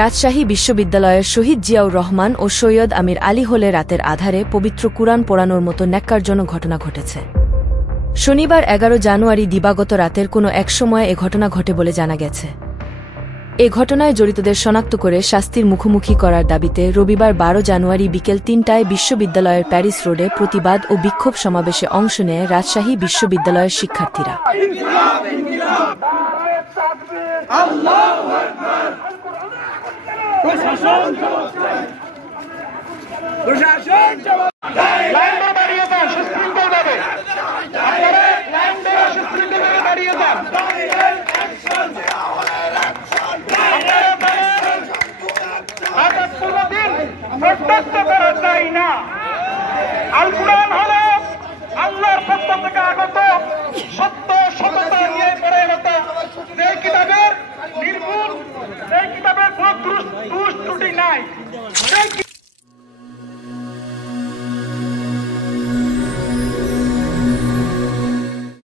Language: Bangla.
রাজশাহী বিশ্ববিদ্যালয়ের শহীদ জিয়াউর রহমান ও সৈয়দ আমির আলী হলে রাতের আধারে পবিত্র কুরআন পোড়ানোর মতো ন্যাক্কারজনক ঘটনা ঘটেছে। শনিবার ১১ জানুয়ারি দিবাগত রাতের কোনো এক সময়ে এ ঘটনা ঘটে বলে জানা গেছে। এ ঘটনায় জড়িতদের শনাক্ত করে শাস্তির মুখোমুখি করার দাবিতে রবিবার ১২ জানুয়ারি বিকেল ৩টায় বিশ্ববিদ্যালয়ের প্যারিস রোডে প্রতিবাদ ও বিক্ষোভ সমাবেশে অংশ নেয় রাজশাহী বিশ্ববিদ্যালয়ের শিক্ষার্থীরা। প্রত্যেকটা